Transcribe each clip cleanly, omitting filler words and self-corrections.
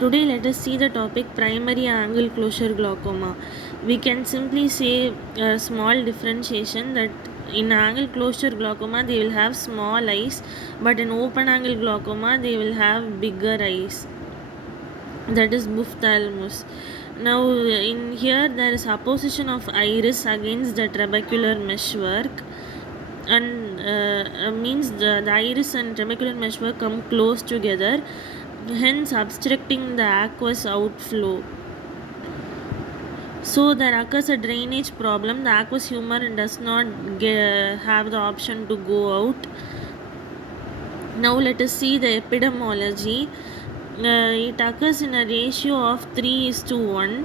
Today, let us see the topic primary angle closure glaucoma. We can simply say a small differentiation that in angle closure glaucoma they will have small eyes, but in open angle glaucoma they will have bigger eyes. That is ophthalmos. Now, in here there is opposition of iris against the trabecular meshwork, and means the iris and trabecular meshwork come close together, hence obstructing the aqueous outflow. So there occurs a drainage problem. The aqueous humor does not have the option to go out. Now let us see the epidemiology. It occurs in a ratio of 3:1.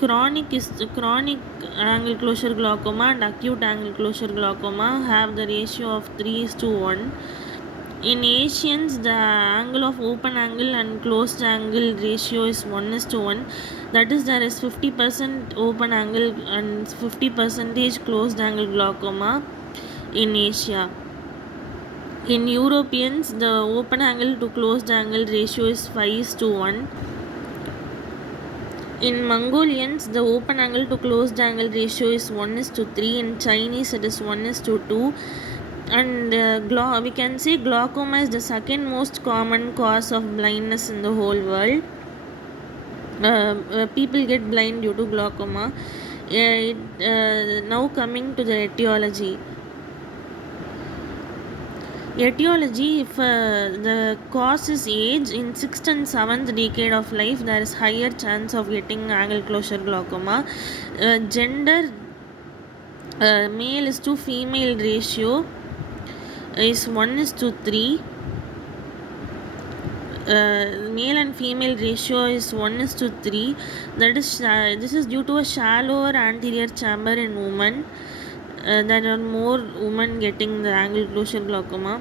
Chronic angle closure glaucoma and acute angle closure glaucoma have the ratio of 3:1. In Asians, the angle of open angle and closed angle ratio is 1:1. That is, there is 50% open angle and 50% closed angle glaucoma in Asia. In Europeans, the open angle to closed angle ratio is 5:1. In Mongolians, the open angle to closed angle ratio is 1:3. In Chinese, it is 1:2. And we can say glaucoma is the second most common cause of blindness in the whole world. People get blind due to glaucoma. Now coming to the etiology. If the cause is age, in 6th and 7th decade of life there is higher chance of getting angle closure glaucoma. Gender, male is to female ratio is 1:3. Male and female ratio is 1:3. That is this is due to a shallower anterior chamber in women. There are more women getting the angle closure glaucoma.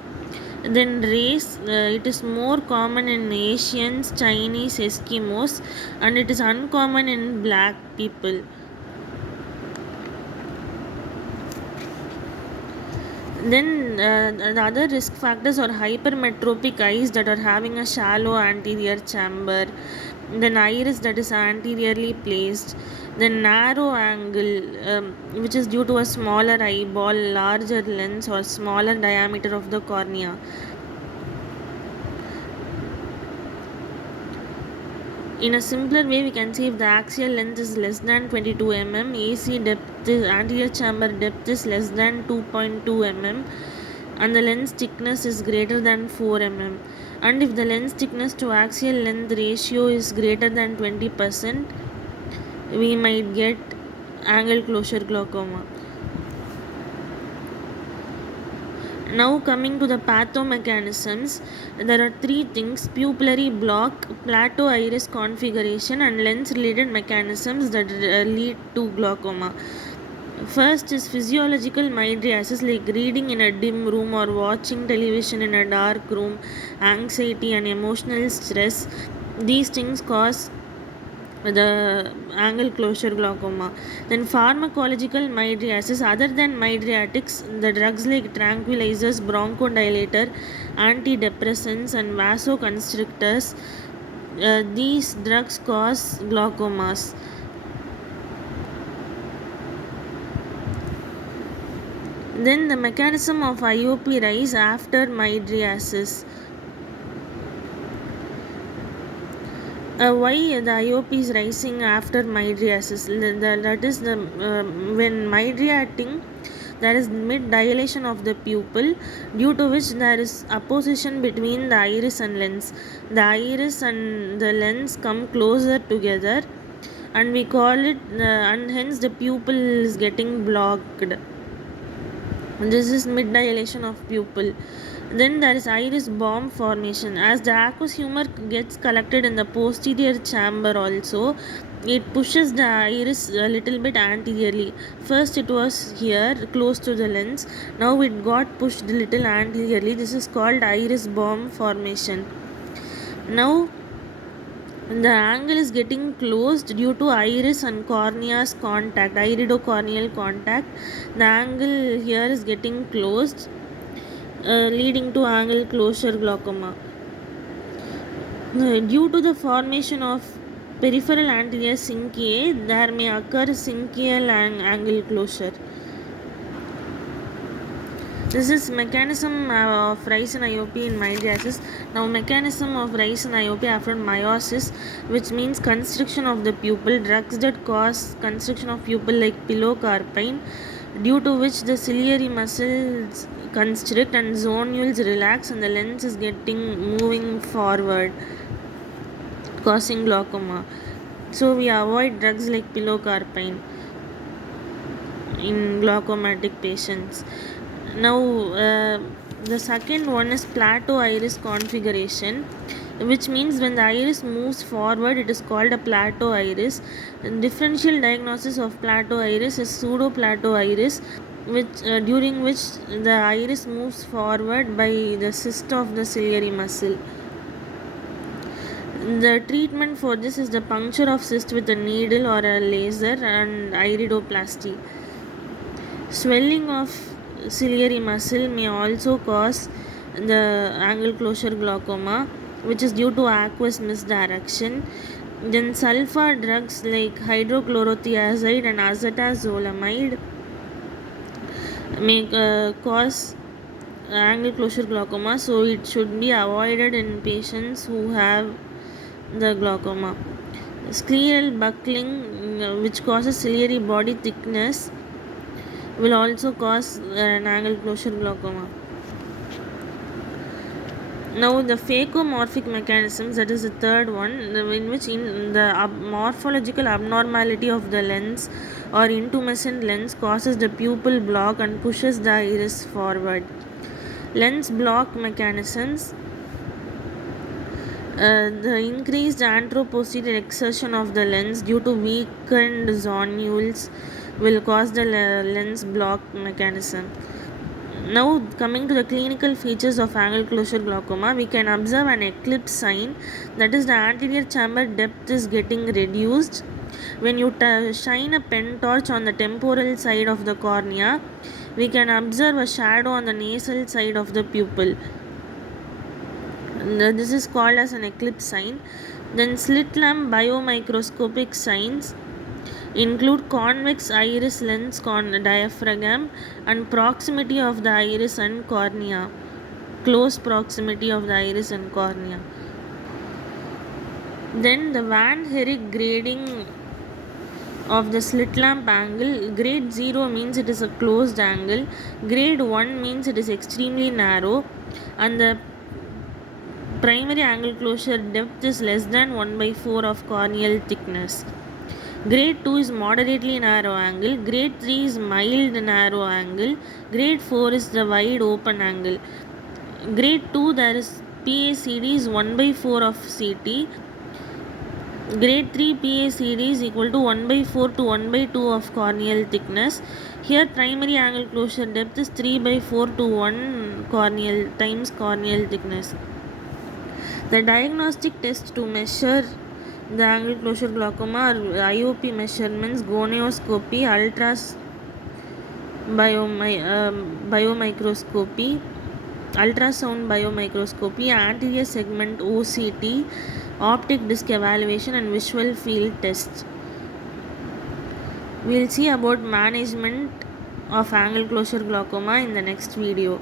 Then race, it is more common in Asians, Chinese, Eskimos, and it is uncommon in black people. Then the other risk factors are hypermetropic eyes that are having a shallow anterior chamber, then iris that is anteriorly placed, then narrow angle, which is due to a smaller eyeball, larger lens, or smaller diameter of the cornea. In a simpler way, we can see if the axial length is less than 22 mm, AC depth, anterior chamber depth is less than 2.2 mm, and the lens thickness is greater than 4 mm. And if the lens thickness to axial length ratio is greater than 20%, we might get angle closure glaucoma. Now coming to the pathomechanisms, there are three things: pupillary block, plateau iris configuration, and lens related mechanisms that lead to glaucoma. First is physiological mydriasis, like reading in a dim room or watching television in a dark room, anxiety and emotional stress. These things cause the angle closure glaucoma. Then pharmacological mydriasis, other than mydriatics, the drugs like tranquilizers, bronchodilator, antidepressants and vasoconstrictors, these drugs cause glaucomas. Then the mechanism of IOP rise after mydriasis. Why the IOP is rising after mydriasis? That is when mydriating, there is mid dilation of the pupil, due to which there is opposition between the iris and lens. The iris and the lens come closer together, and we call it, and hence the pupil is getting blocked. This is mid dilation of pupil. Then there is iris bomb formation. As the aqueous humor gets collected in the posterior chamber also, it pushes the iris a little bit anteriorly. First it was here close to the lens. Now it got pushed a little anteriorly. This is called iris bomb formation. Now the angle is getting closed due to iris and cornea's contact, iridocorneal contact. The angle here is getting closed, leading to angle closure glaucoma. Due to the formation of peripheral anterior syncytiae, there may occur syncytial angle closure. This is mechanism of rise in IOP in mydriasis. Now, mechanism of rise in IOP after meiosis, which means constriction of the pupil. Drugs that cause constriction of pupil like pilocarpine, due to which the ciliary muscles constrict and zonules relax and the lens is getting moving forward, causing glaucoma. So we avoid drugs like pilocarpine in glaucomatic patients. Now, the second one is plateau iris configuration, which means when the iris moves forward, it is called a plateau iris. Differential diagnosis of plateau iris is pseudo plateau iris, which during which the iris moves forward by the cyst of the ciliary muscle. The treatment for this is the puncture of cyst with a needle or a laser and iridoplasty. Swelling of ciliary muscle may also cause the angle closure glaucoma, which is due to aqueous misdirection. Then sulfur drugs like hydrochlorothiazide and acetazolamide may cause angle closure glaucoma, so it should be avoided in patients who have the glaucoma. Scleral buckling, which causes ciliary body thickness, will also cause an angle closure glaucoma. Now, the phacomorphic mechanisms, that is the third one, in which the morphological abnormality of the lens or intumescent lens causes the pupil block and pushes the iris forward. Lens block mechanisms, the increased anteroposterior exertion of the lens due to weakened zonules will cause the lens block mechanism. Now, coming to the clinical features of angle closure glaucoma, we can observe an eclipse sign, that is, the anterior chamber depth is getting reduced. When you shine a pen torch on the temporal side of the cornea, we can observe a shadow on the nasal side of the pupil. This is called as an eclipse sign. Then slit lamp biomicroscopic signs include convex iris lens diaphragm and proximity of the iris and cornea, close proximity of the iris and cornea. Then the Van Herrick grading of the slit lamp angle, grade 0 means it is a closed angle, grade 1 means it is extremely narrow, and the primary angle closure depth is less than 1/4 of corneal thickness. Grade 2 is moderately narrow angle, grade 3 is mild narrow angle, grade 4 is the wide open angle. Grade 2 there is PACD is 1/4 of CT. Grade 3 PACD is equal to 1/4 to 1/2 of corneal thickness. Here primary angle closure depth is 3/4 to 1 corneal times corneal thickness. The diagnostic test to measure the angle closure glaucoma are IOP measurements, gonioscopy, biomicroscopy, ultrasound biomicroscopy, anterior segment OCT, optic disc evaluation, and visual field tests. We will see about management of angle closure glaucoma in the next video.